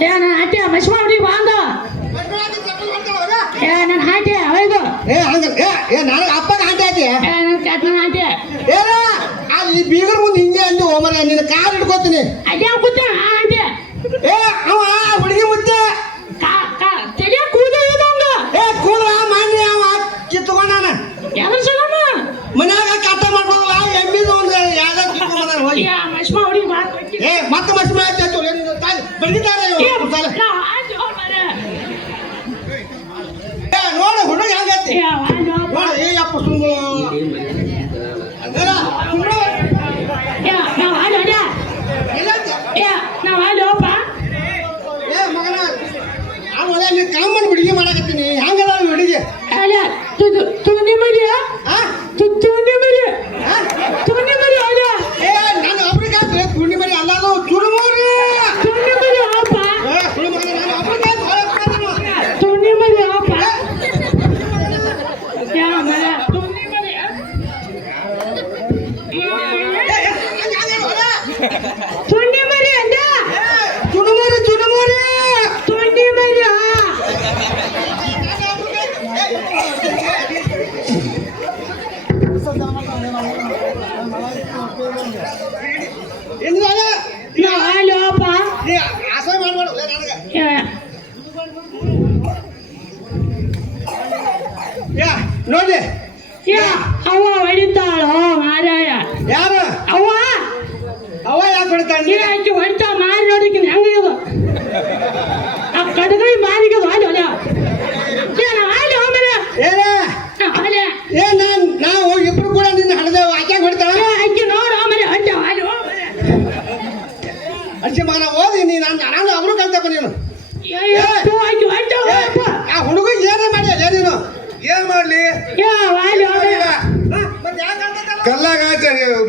ಏ ನನ್ನ ಹಾಟಿ ಮಶ್ ಮಾಡಿ ಬಾಂದ ಏ ನನ್ನ ಹಾಟಿ ಅವೈದು ಏ ಹಂಗ ಏ ನನಗೆ ಅಪ್ಪಗ ಆಂಟಿ ಆಯ್ತಿ ಏ ನನ್ನ ಏನ? ಅಲ್ಲಿ ಬೀಗರ ಮುಂದೆ ಹಿಂಗೆ ಅಂದು ಓಮರ ನಿನ್ನ ಕಾರ್ ಹಿಡ್ಕೋತೀನಿ. ಅದೇ ಕೂತ ಆಂಟಿ. ಏ ಅವ ಹುಡುಗಿ ಮುದ್ದೆ ಕಾ ಕಾ ತಲೆ ಕೂದ ಏ ಕೂದ್ರ ಮಾನ್ಯ ಅವ ಕಿತ್ಕೊಂಡಾನ ಯಾವ್ದು ಸಲಮ್ಮ ಮನ್ಯಾಗ ಕಟ್ಟ ಮಾಡ್ಕೊಂಡಲ್ಲ ಎಮ್ಮಿದು ಒಂದು ಯಾವ್ದಾರು ಕಿತ್ಕೊಂಡ್ ಹೋಗಿ ಏ ಮಶ್ ಮಾಡಿ ಬಾ ಏ ಮತ್ತೆ ಮಸ್ ಮಾಡ್ತಾ ಬೆಳಗಿದ್ದಾರೆ ಏ ನಾ ಹಾಟಿ ಹೋಗ್ ಮಾರ್ರೆ. ಏ ನೋಡು ಹುಡುಗ ಹೆಂಗೈತಿ ಏ ವಾಂದ ನೋಡು ಏ ಅಪ್ಪ ಸುಮ್ಮ ಏ ನಾ ವಾಂದ ಹೊಡ್ಯ. ಏ ನಾ ವಾಂದ ಹೋಪ ಏ ಮಗನ ನೀ ಕಾಮನ್ ಹುಡುಗಿ ಮಾಡಕತ್ತೀನಿ ಹೆಂಗದ ಹುಡುಗಿ ಅಲ್ಲ ತು ತುಣಿ ಮರಿ ಆ ತು ತು ನಿಮ್ಮದಿ ಆ? ತು ನಿಮ್ಮದಿ ಅಲ್ಲ ಏ ನಾನು ಹಾಕ್ರೆ ತುಣಿ ಮರಿ ಅಲ್ಲ ಅದು ಚುರುಮೂರಿ ತು ಮರಿ ಮಗ ನಾನು ಒಬ್ರಿಗೆ ಹಾಕಿ ಹೊರಗೆ ಬಿಡ್ತೀನಿ. ತು ನಿಮ್ಮದಿ ಹೋಪ ಯಾ ಮರ ತು ನಿಮ್ಮದಿ ಏ, ಏ, ಹಂಗ್ ಹಂಗ್ ಹೊರ. ತು ನಿಮ್ಮದಿ ಅಂದ ಏ, ಚುರುಮೂರಿ ಚುರುಮೂರಿ ತು ನಿಮ್ಮದಿ ಇನ್ನು ಅಲ್ಲ, ನಾ ಅಲ್ಲಿ ಹೋಪ ನೀ ಆಸೆ ಮಾಡ್ಬೇಡ ಲೇ ನನಗೆ ಯಾ ಯಾ ನೋಡಿ. ಯಾ ಅವ್ವ ಹೊಡಿತಾಳೋ ಮಾರಾಯ. ಯಾರು? ಅವ್ವ? ಅವ ಯಾಕೆ ಹೊಡಿತಾಳೆ? ನೀ ಆಕಿ ಹೊಡಿತಾ ಮಾರಿ ನೋಡಿಕ್ಕೆ ಹೆಂಗಿದು ಆ ಕಡಗೈ ಮಾರಿಗೆ ಹಾಲು ಅಲ್ಲ? ಏ ನಾ ಹಾಲು ಹೋಮರ ಏನೇ? ಹಾಲೆ ಏ ನಾನ್ ನಾವು ಇಬ್ರು ಕೂಡ ನಿನ್ನ ಹಣದೇವು ಆಕೆ ಹೊಡಿತಾಳ? ಆಕಿ ನೋಡು ಹೋಮರ ಹೊಡ್ಡ ಹಾಲು ಅಜ್ಜಿ ಮಗನ ಓದಿ ನಾನು ನಾನು ಅವನು ಕಲ್ತಪ್ಪ ನೀನು ಏ ಎಷ್ಟು ಆಕಿ ಹೊಡ್ಡ ಏ, ಹೋಗಪ್ಪ ಆ ಹುಡುಗ ಏನೇ ಮಾಡಿಲ್ಲ ನೀನು ಏನ್ ಮಾಡ್ಲಿ? ಕಲ್ಲಾಗ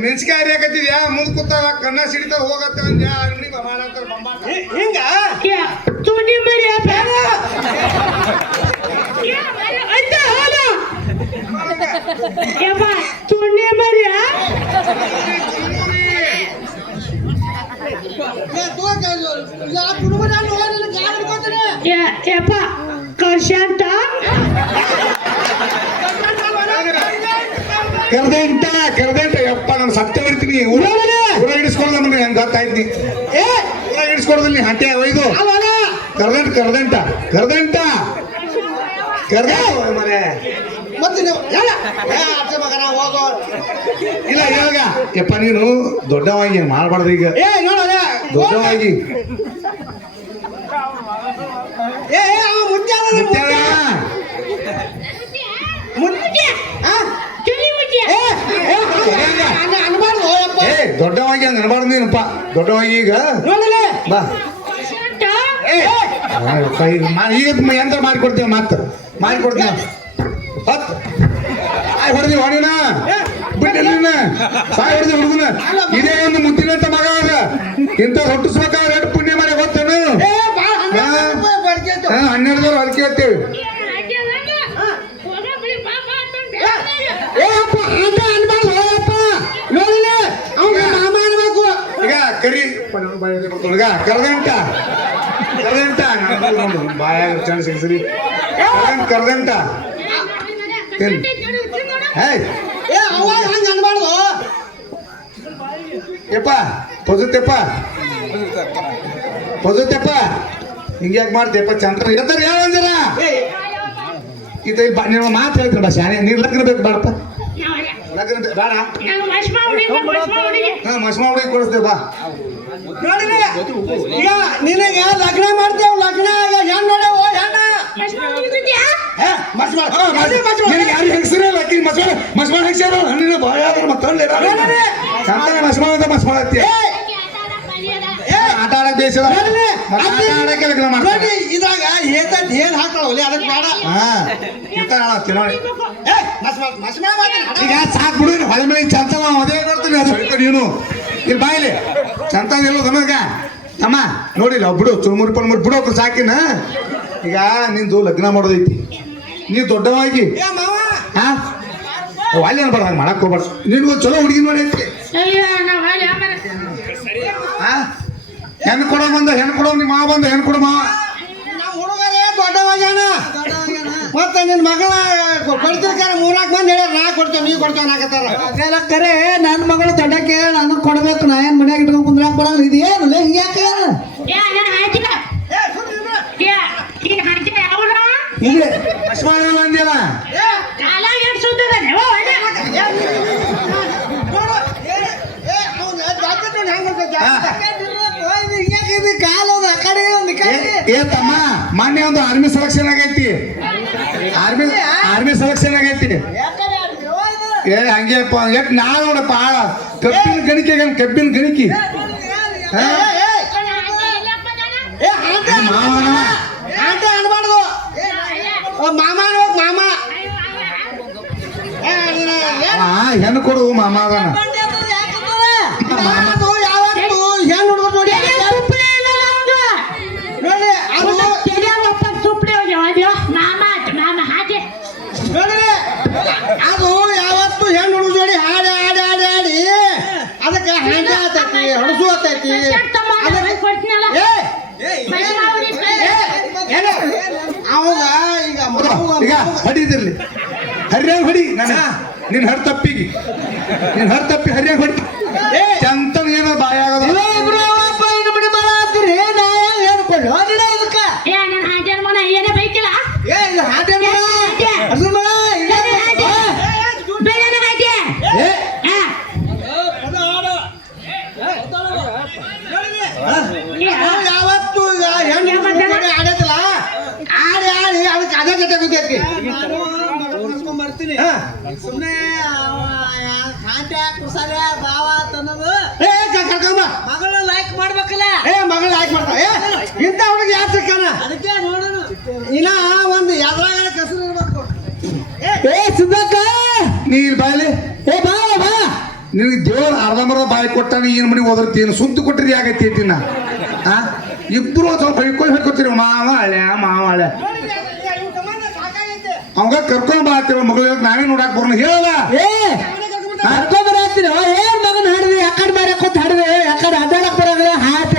ಮೆಣಸಿಕಾಯಿ ಹರಿಯಾಕತ್ತಿದ್ಯಾ? ಮುಂದ್ ಕೂತಾವ ಕನ್ನ ಸಿಡಿತ ಹೋಗತ್ತ ಅಂದ್ಯ? ಅಂಗಡಿ ಮಾಡತ್ತಾರ ಬಂಬಾಟ ಹಿ- ಹಿಂಗ? ಹಾಲು ಏ ಹಿಡಿಸ್ಕೊಡೋದಿಲ್ಲ ನೀ ಹಂಟೆ ಒಯ್ದು. ಕರ್ದಂಟ ಕರ್ದಂಟ ಕರ್ದಂಟ. ಕರ್ದ ಮನೆ. ಮತ್ತೆ ನೀವು ಹೋಗೋ ಇಲ್ಲ ಇವಾಗ ಯಪ್ಪ ನೀನು ದೊಡ್ಡವಾಗಿ ಮಾಡಬಾರ್ದು ಈಗ. ದೊಡ್ಡವಾಗಿ. ಏ ಏ ಅವ ಮುತ್ಯ ಅದ ನಿಮ್ ಮುತ್ಯಾಳ. ಮುತ್ಯ ಆ? ತುಡಿ ಮುಟ್ಟಿ ಏ ಏ ಅನ್ನ ಅನ್ಬಾರ್ದು ಯಪ್ಪ ಏ ದೊಡ್ಡವಾಗಿ ಹಂಗ ಅನ್ಬಾರ್ದು ನೀನಪ್ಪ. ದೊಡ್ಡವಾಗಿ ಈಗ. ಬಾ. ಈಗ ಮ- ಯಂತ್ರ ಮಾಡಿಕೊಡ್ತೇವೆ ಮಾತು ಮಾಡಿಕೊಡ್ತೇವೆ. ಹತ್. ಸಾಯ್ ಹೊಡೆದಿ ಹೊಡಿನ ಬಿಟ್ಟಿಲ್ಲ ಸಾಯ್ ಹೊಡೆದಿ ಹುಡುಗನ. ಇದೇ ಒಂದು ಮುದ್ದಿನಂತ ಮಗ ಇಂತ ಇಂಥ ಹುಟ್ಟಿಸ್ಬೇಕಾದ್ರೆ ರೆಡ್ ಪುಣ್ಯ ಮಾಡಿ ಗೊತ್ತೇನು ಹನ್ನೆರಡು ಅರ್ಕೆ ಹೇಳ್ತೇವೆ ಏ ಅಪ್ಪ ಅಂತ ಅನ್ಬಾರ್ದು ಹೋಯಪ್ಪ ನೋಡಲೇ ಅವ್ನ ಮಾಮ ಅನ್ಬೇಕು ಈಗ ಕರಿ ಈಗ ಕರ್ದಂಟ ಕರ್ದಂಟ ಬಾಯಾಗ ಚಂದ ಸಿಗ್ಸರಿ. ಕರ್ದಂಟ ಹೇ ಏ ಅವಾಗ ಹಂಗ ಅನ್ಬಾರ್ದು. ಯಪ್ಪ ಪೊಸುತ್ತಪ್ಪ ಪೊಸುತ್ತಪ್ಪ ಹಿಂಗೆ ಯಾಕೆ ಮಾಡ್ತೀಯಪ್ಪ ಚಂದ್ರ ಇರ್ತಾರ ಹೇಳಂದಿರ ಇದು ನೀವು ಮಾತು ಹೇಳ್ತೀರ ಬಾ ಶಾನೆ ನೀರು ಲಗ್ನ ಬೇಕು ಬಾಡಪ್ಪ ಲಗ್ನ ಬೇಡ ಹಾಂ ಮಸ್ಮಾ ಹುಡುಗಿ ಕೊಡಿಸ್ತೇವೆ ಬಾ. ನೋಡಿಲಿ ಈಗ ನಿನಗೆ ಲಗ್ನ ಮಾಡ್ತೇವ್ ಲಗ್ನ ಈಗ ಹೆಣ್ ನೋಡ್ಯಾವ ಹೆಣ್ಣ. ಅದೇ ಚಂದ ಇದ್ರಾಗ ಏತ ಏನ್ ಹಾಕ್ತಾಳ ಒಲಿ ಅದಕ್ಕೆ ಬೇಡ. ಈಗ ಸಾಕ್ ಬಿಡು ಹೊಳೆ ಮನೆ ಚಂತ ಮದುವೆ ಮಾಡ್ತೀನಿ ಅದು ನೀನು. ಇಲ್ಲಿ ಬಾಯಿಲಿ ಚಂತ ಹೇಳೋದು ನಮಗ ತಮ್ಮ ನೋಡಿಲ್ಲ ಬಿಡು ಚುರುಮುರು ಬಿಡು ಅವ್ರು ಸಾಕಿನ. ಈಗ ನಿಂದು ಲಗ್ನ ಮಾಡೋದೈತಿ. ನೀವು ದೊಡ್ಡವಾಗಿ. ಏ ಮಾವ. ಹಾ? ಅಲ್ಲಿ ಅನ್ಬಾರ್ದು ಹಂಗೆ ಮಾಡಕ್ ಹೋಗ್ಬಾರ್ದು. ನಿನ್ಗೊಂದು ಚಲೋ ಹುಡುಗಿ ನೋಡಿ ಐತಿ. ಹಾ? ಹೆಣ್ಣು ಕೊಡೋ ಬಂದ ಹೆಣ್ಣು ಕೊಡೋ ನಿಮ್ಮ ಮಾವ ಬಂದ ಹೆಣ್ಣು ಕೊಡೋ ಮಾವ. ದೊಡ್ಡವಾಗ್ಯಾನ. ಮತ್ತೆ ನಿನ್ನ ಮಗಳ ಕೊಡ್ತಿರ್ತಾರೆ ಮೂರಾಕ್ ಮಂದಿ ಹೇಳ ನಾ ಕೊಡ್ತೇವೆ ನೀ ಕೊಡ್ತೇವೆ ನಾಕತ್ತಾರ ಅದೆಲ್ಲ ಕರೆ ನನ್ನ ಮಗಳು ದೊಡ್ಡಕ್ಕೆ ನನಗೆ ಕೊಡ್ಬೇಕು ನಾ ಏನ್ ಮನ್ಯಾಗ ಇಟ್ಕೊಂಡು ಕುಂದ್ರಾಕ್ ಬರಲ್ಲ ಇದು ಏನು ಹಿಂಗ್ಯಾಕೆ ಅಶ್ಮಾನ ಅಂದಿಲ್ಲ ಕಾಲು ಒಂದು ಕಡೆ. ಏ- ಏ ತಮ್ಮ ಮೊನ್ನೆ ಒಂದು ಆರ್ಮಿ ಸೆಲೆಕ್ಷನ್ ಆಗೈತಿ. ಆರ್ಮಿ ಆರ್ಮಿ ಸೆಲೆಕ್ಷನ್ ಆಗೈತಿ ಏ ಹಂಗೆಪ್ಪ ಎಟ್ ನಾ ನೋಡಪ್ಪ ಆಳ ಕಬ್ಬಿನ ಗಣಿಕೆ ಕಬ್ಬಿನ ಗಣಿಕೆ ಹೆಣ್ಣು ಕೊಡು ಮಾಮ ಅದನ್ನ ಹೊಡಿದಿರ್ಲಿ ಹರ್ಯಾಗ ಹೊಡಿ. ನನ್ನ ನಿನ್ ಹರ್ ತಪ್ಪಿಗೆ. ನಿನ್ ಹರ್ ತಪ್ಪಿ ಹರ್ಯಾಗ ಹೊಡಿ. ಚಂತನ ಚಂತ ಏನೋ ಬಾಯ ಆಗೋದು ಇಬ್ರು ಅಪ್ಪ ಇನ್ನು ಬಿಡಿ ಮಾಡತ್ತೀರಿ ನಾ ಏನು ಕೊಡ್ಲಿ ಹೊಡಿಡ ಇದಕ್ಕ ಏ, ನನ್ನ ಹಾಜರ್ ಮನ ಏನೇ ಬೈಕಿಲ್ಲ ಏ ಇದು ಹಾಟೆ ಮಗ ಅರ್ಜುನ ಮಗ ಇಲ್ಲ ಬೇರೆ ಹಾಗೆ. ಬೇರೆ ಹಾಗೆ. ಏ ಹಾ. ಏ, ಅದು ಯಾವತ್ತು ಈಗ ಹೆಣ್ಣು ಹುಡುಗ ಜೋಡಿ ಆಡೈತಲ್ಲ ಆಡಿ ಆಡಿ ಅದಕ್ಕೆ ಅದೇ ಜೊತೆ ಬಿದ್ದೈತಿ ಬರ್ತೀನಿ ಹಾ. ಸುಮ್ಮನೆ ಕಾಂಟ್ಯಾಕ್ಟ್ ಕುಸಲೆ ಬಾವ ಅನ್ನೋದು ಏ ಕರ್ಕೊಂಬ ಮಗಳು ಲೈಕ್ ಮಾಡ್ಬೇಕಲ್ಲ? ಏ ಮಗಳು ಲೈಕ್ ಮಾಡ್ತಾವೆ ಇಂಥ ಹುಡುಗ ಯಾರು ಸಿಕ್ಕಾನ? ಅದಕ್ಕೆ ನೋಡೋಣ ಇನ್ನ ಒಂದು ಯಾವ್ದ್ರಾಗ ಕಸರು ಇರ್ಬೇಕು ಏ ಸುಬ್ಬಕ್ಕ ನೀ ಇಲ್ಲಿ ಬಾಯ್ಲಿ ಏ ಬಾ ಬಾ. ನಿನಗೆ ದೇವ್ರ ಅರ್ಧಂಬರ್ಧ ಬಾಯಿ ಕೊಟ್ಟಾನ ಏನು ಮನಿ ಓದಿರ್ತೀನಿ ಸುಂತು ಕೊಟ್ಟಿರಿ ಆಗತ್ತೆ ಐತಿನ ಇಬ್ಬರು ಇಬ್ರು ಸ್ವಲ್ಪ ಹೊಯ್ಕೊಂಡು ಹೊಯ್ಕೊತೀರಿ ಮಾವ ಹಳೆ ಮಾವ ಹಳೆ ಅವಾಗ ಕರ್ಕೊಂಡ್ ಬಾತಿವ ಮಗಳ ನಾವೇ ನೋಡಕ್ ಬರೋಣ. ಹೇಳಲ್ಲ ಕರ್ಕೊಂಡ್ ಏ ಏನ್ ಮಗನ್ ಹಾಡಿದ್ರಿ ಯಾಕಡೆ ಬೇರೆ ಕೂತ್ ಹಾಡಿದ್ರಿ ಯಾಕಡೆ ಹಾಟ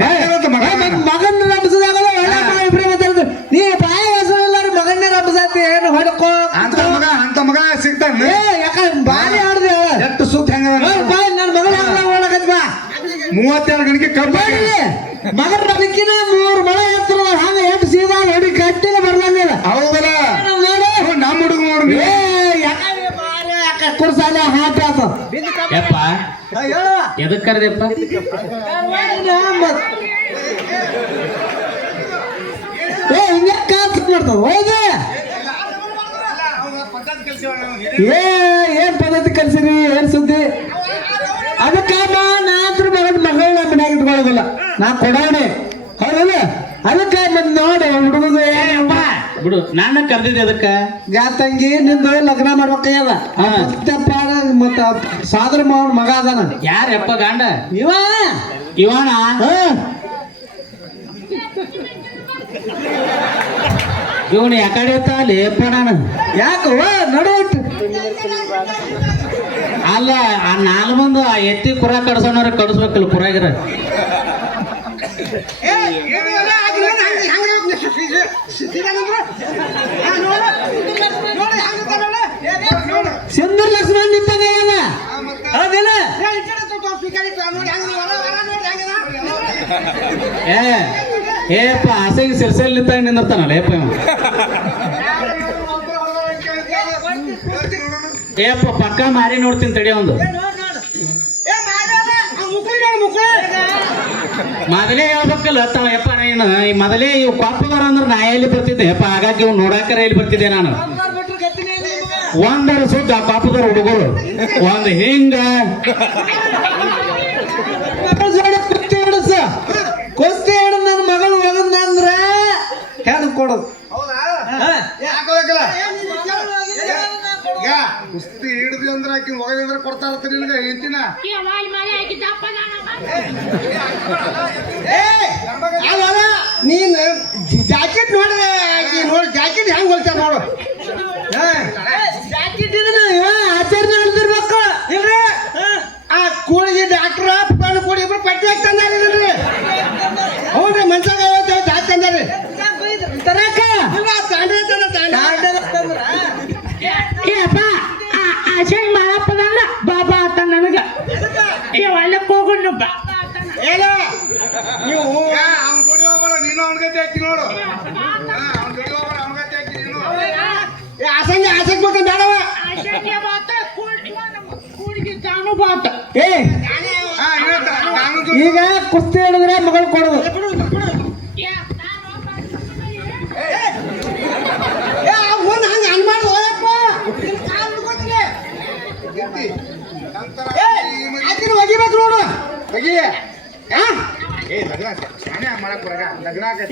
ಬೇಕಂತ ಮಗ ಮಗನ್ ರಬ್ಸದಾಗಲ್ಲ ಒಳ್ಳೆ ಮಗ ಇಬ್ರೇ ಮಾತಾಡುದು. ನೀ ಬಾಯಿ ಹೆಸರಿಲ್ಲ ಮಗನ್ನೇ ರಬ್ಸಾತಿ ಏನು ಹೊಡ್ಕೋ? ಅಂತ ಮಗ ಅಂತ ಮಗ ಸಿಗ್ತಾನೆ. ಏ ಯಾಕಂದ್ರೆ ಬಾರಿ ಹಾಡ್ದೆ ಎಷ್ಟು ಸುತ್ತ ಹೆಂಗ ಬಾಯ್ ನನ್ನ ಮಗನ ಒಳಗದ್ ಬಾ. ಮೂವತ್ತೆರಡು ಗಣಿಕೆ ಕಬ್ಬ ಮಗನ ಬದುಕಿನ ಮೂರು ಮಳೆ ಎತ್ತರ ಹಂಗ ಎಷ್ಟು ಸೀದಾ ಹೊಡಿ ಕಟ್ಟಿನ ಬರ್ದಂಗ ಹೌದಲ್ಲ ನೋಡು ನಮ್ಮ ಹುಡುಗ ನೋಡ್ರಿ ಏ ಯಾಕಂದ್ರೆ ಬಾರಿ ಯಾಕ ಕುರ್ಸಾಲೆ ಹಾಟ ಆತ ಯಪ್ಪ ಹೇಳು ಎದಕ್ ಕರೆದಪ್ಪ ಏ ಹಿಂಗೆ ಕಾತ್ ಮಾಡ್ತಾವ ಹೋಯ್ದೆ ಏ ಏನ್ ಪದ್ಧತಿ ಕಲ್ಸಿರಿ ಏನ್ ಸುದ್ದಿ ಅದಕ್ಕೆ ನಾ ಹತ್ರ ಮಗನ ಮಗಳನ್ನ ಮನ್ಯಾಗ ಇಟ್ಕೊಳ್ಳೋದಿಲ್ಲ ನಾ ಕೊಡೋಣೆ ಹೌದಲ್ಲ ಅದಕ್ಕೆ ಮತ್ತೆ ನೋಡಿ ಹುಡುಗದು ಯಪ್ಪ ಬಿಡು ನಾನು ಕರೆದಿದ್ದೆ ಅದಕ್ಕ ಯಾ ತಂಗಿ ನಿಂದು ಲಗ್ನ ಮಾಡ್ಬೇಕಾಗ್ಯದ ಹಾ. ಮತ್ತಪ್ಪ ಮತ್ತ ಸಾದ್ರ ಮಾವನ್ ಮಗ ಅದಾನ ಯಾರಪ್ಪ ಗಾಂಡ ಇವ ಇವನ ಹಾ ಇವನು ಯಾಕಡೆ ಲೇಪ ನಾನು ಯಾಕವ ನಡು ಅಲ್ಲ ಆ ನಾಲ್ ಮಂದು ಆ ಎತ್ತಿ ಕುರ ಕಡ್ಸೋಣ ಕಡಿಸ್ಬೇಕಲ್ಲ ಕುರಾಗಿರ ಸಿಂಧೂರ್ ಲಕ್ಷ್ಮಣ್ ಆಸೆಗೆ ಸಿರ್ಸೆಲ್ ನಿಂತಾಗ ನಿಂದಿರ್ತಾನಲ್ಲ ಪಕ್ಕ ಮಾರಿ ನೋಡ್ತೀನಿ ತಡಿ ಒಂದು. ಮೊದಲೇ ಹೇಳ್ಬೇಕಲ್ಲ ತಾವ ಯಪ್ಪ ಮೊದಲೇ ಇವ್ ಕೊಪ್ಪದಾರ ಅಂದ್ರೆ ನಾ ಎಲ್ಲಿ ಬರ್ತಿದ್ದೆ? ಯಪ್ಪ ಹಾಗಾಗಿ ಇವ್ ನೋಡಾಕರ ಎಲ್ಲಿ ಬರ್ತಿದ್ದೆ ನಾನು? ಒಂದರ ಸುದ್ದ ಪಾಪದರ ಹುಡುಗರು. ಒಂದು ಹಿಂಗ ಜೋಡಿ ಕುಸ್ತಿ ಹಿಡಿಸ ಕುಸ್ತಿ ಹಿಡಿದು ನನ್ನ ಮಗಳು ಒಗದ್ನಂದ್ರ ಹೆಣ್ಣು ಕೊಡೋದು ಈಗ ಕುಸ್ತಿ ಹಿಡಿದ್ವಿ ಒಗದಿದ್ರೆ ಕೊಡ್ತಾರ ನಿನಗೆ ಹಾಕಿದ್ದಪ್ಪ ನಾನು. ಜಾಕೆಟ್ ನೋಡ್ರಿ ನೋಡಿ ಜಾಕೆಟ್ ಹೆಂಗ್ ಹೊಲ್ತಾರ ನೋಡು ಈಗ ಕುಸ್ತಿ ಹಿಡಿದ್ರೆ ಮಗಳು ಕೊಡೋದು ಒಗಿಬೇಕು ನೋಡು.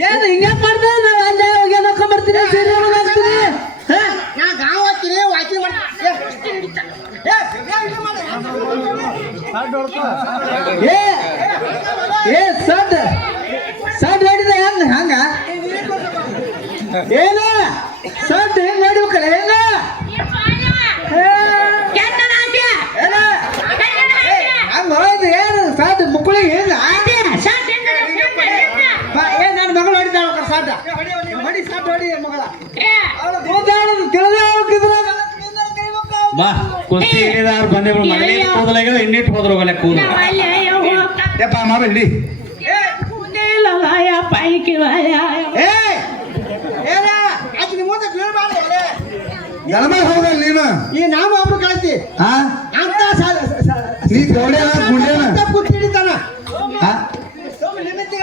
ಏನ್ ಹಿಂಗ ಮಾಡ್ದೆ ನಾವ್ ಅಲ್ಲೇ ಹೋಗಿ ಏನಕ್ಕ ಬರ್ತೀನಿ ಸೀರೆ ಹಾಕ್ತೀನಿ ಹಾ ನಾ ಗಾಂವ್ ಹಾಕ್ತೀನಿ ವಾಕಿ ಮಾಡ್ತೀನಿ ಏ, ಏ, ಸಡ್ ಸಡ್ ಹೊಡಿದ ಹೆಂಗ? ಹಂಗ? ಏನ? ಸಡ್ ಹೆಂಗ್ ಏನ? ಏನು? ಸಡ್ ಮುಕ್ಕಳಿಗೆ ನನ್ನ ಮಗಳು ಹೊಡಿತಾಳ ಸಡ್ ಹೊಡಿ ಸಡ್ ಹೊಡಿ ಮಗಳ? ಬಾ ಕುಸ್ತಿ ಬಂದೇಗಳು ಮಗಲಿಗೆ ಕೂದಲಾಗ ಇನ್ನಿಟ್ಟು ಹೋದ್ರ ಹೋಗಲ್ಲ ಕೂದಲು ಯಪ್ಪ ಮಾಡ ಹಿಡಿ ಏ ಏನ ಆಕಿನ ಮುಂದೆ ಬೀಳ್ಬಾರ್ದು ಒಲೆ. ಗಲಮ ಹೋಗಲ್ಲ ನೀನು ಈ ನಾಮ ಒಬ್ರು ಕಳಿಸಿ ಹಾ ಅಂತ ಸ- ಸ- ಸ- ನೀ ಗೌಡ್ಯಾನ ಗುಂಡ್ಯಾನ ಅಂತ ಕೂತ್ ಹಿಡಿತಾನ ಹಾ ಸುಮ್ನೆ ಲಿಮಿಟಿಗೆ